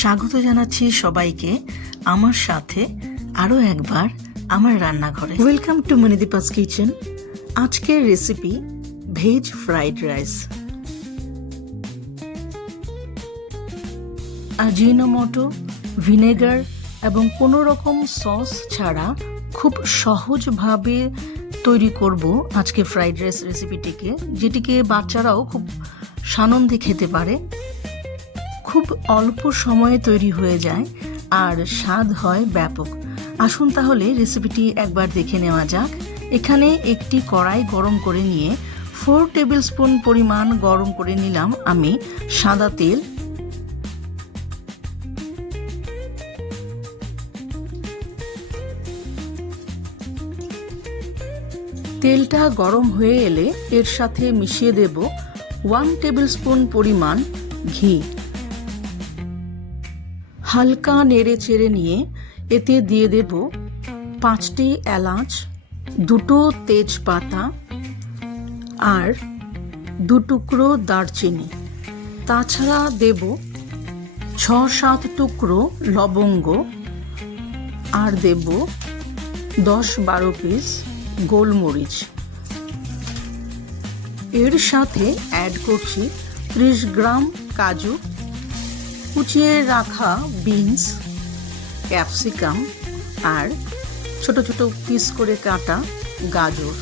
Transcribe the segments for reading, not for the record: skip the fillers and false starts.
স্বাগত জানাচ্ছি সবাইকে আমার সাথে আরও একবার আমার রান্নাঘরে। Welcome to Manidipa's kitchen. আজকের recipe veg fried rice. Ajinomoto, vinegar এবং কোনো রকম সস ছাড়া খুব সহজভাবে তৈরি করব আজকে ফ্রাইড রাইস রেসিপিটিকে, যেটিকে বাচ্চারাও খুব সানন্দে খেতে পারে। খুব অল্প সময়ে তৈরি হয়ে যায় আর স্বাদ হয় ব্যাপক। আসুন তাহলে রেসিপিটি একবার দেখে নেওয়া যাক। এখানে একটি কড়াই গরম করে নিয়ে 4 টেবিল স্পুন পরিমাণ গরম করে নিলাম আমি সাদা তেল। তেলটা গরম হয়ে এলে এর সাথে মিশিয়ে দেব 1 টেবিল স্পুন পরিমাণ ঘি। হালকা নেড়ে চেড়ে নিয়ে এতে দিয়ে দেব 5টি এলাচ, 2টো তেজপাতা আর 2 টুকরো দারচিনি। তাছাড়া দেব 6-7 টুকরো লবঙ্গ আর দেব 10-12 পিস গোলমরিচ। এর সাথে অ্যাড করছি 30 গ্রাম কাজু, কুচিয়ে রাখা বিনস, ক্যাপসিকাম আর ছোট ছোট পিস করে কাটা গাজর।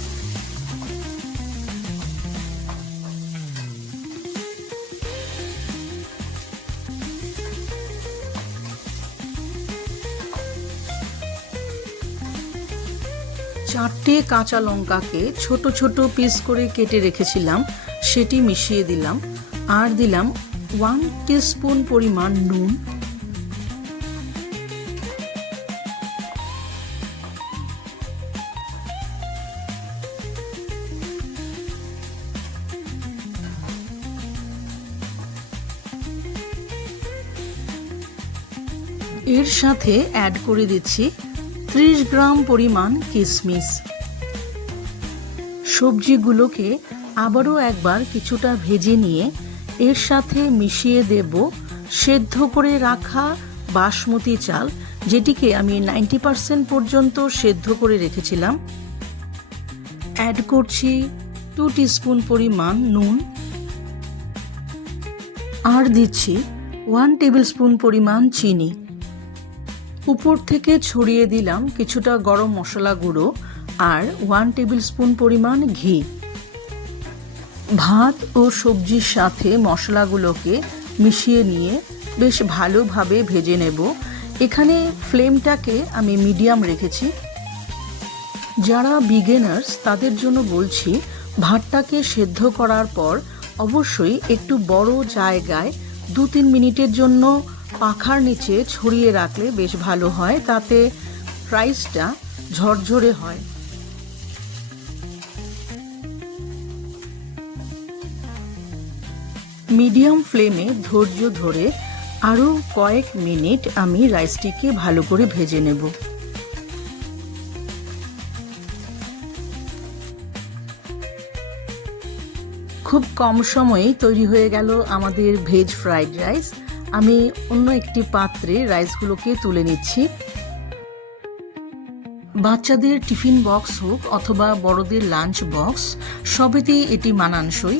চারটে কাঁচা লঙ্কাকে ছোট ছোট পিস করে কেটে রেখেছিলাম, সেটি মিশিয়ে দিলাম। আর দিলাম 1 টিস্পুন পরিমাণ নুন, এর সাথে অ্যাড করে দিচ্ছি 30 গ্রাম পরিমাণ কিশমিশ। সবজিগুলোকে আবারও একবার কিছুটা ভেজে নিয়ে এর সাথে মিশিয়ে দেব সেদ্ধ করে রাখা বাসমতি চাল, যেটিকে আমি 90% পর্যন্ত সেদ্ধ করে রেখেছিলাম। অ্যাড করছি 2 টিস্পুন পরিমাণ নুন আর দিচ্ছি 1 টেবিল স্পুন পরিমাণ চিনি। উপর থেকে ছড়িয়ে দিলাম কিছুটা গরম মশলা গুঁড়ো আর 1 টেবিল স্পুন পরিমাণ ঘি। ভাত ও সবজির সাথে মশলাগুলোকে মিশিয়ে নিয়ে বেশ ভালোভাবে ভেজে নেব। এখানে ফ্লেমটাকে আমি মিডিয়াম রেখেছি। যারা বিগিনার্স তাদের জন্য বলছি, ভাতটাকে সেদ্ধ করার পর অবশ্যই একটু বড় জায়গায় 2-3 মিনিটের জন্য পাখার নিচে ছড়িয়ে রাখলে বেশ ভালো হয়, তাতে রাইসটা ঝরঝরে হয়। মিডিয়াম ফ্লেমে ধৈর্য ধরে আরও কয়েক মিনিট আমি রাইসটিকে ভালো করে ভেজে নেব। খুব কম সময়েই তৈরি হয়ে গেল আমাদের ভেজ ফ্রাইড রাইস। আমি অন্য একটি পাত্রে রাইসগুলোকে তুলে নিচ্ছি। বাচ্চাদের টিফিন বক্স হোক অথবা বড়দের লাঞ্চ বক্স, সবেতেই এটি মানানসই।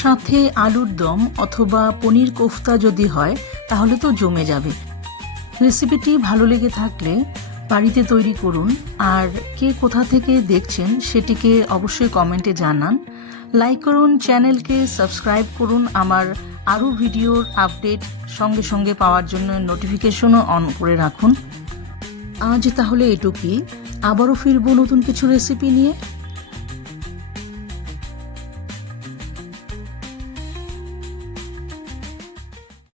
সাথে আলুর দম অথবা পনির কোফতা যদি হয় তাহলে তো জমে যাবে। রেসিপিটি ভালো লেগে থাকলে বাড়িতে তৈরি করুন, আর কে কোথা থেকে দেখছেন সেটিকে অবশ্যই কমেন্টে জানান। লাইক করুন, চ্যানেলকে সাবস্ক্রাইব করুন। আমার আরও ভিডিওর আপডেট সঙ্গে সঙ্গে পাওয়ার জন্য নোটিফিকেশনও অন করে রাখুন। আজ তাহলে এটুকুই, আবারও ফিরবো নতুন কিছু রেসিপি নিয়ে।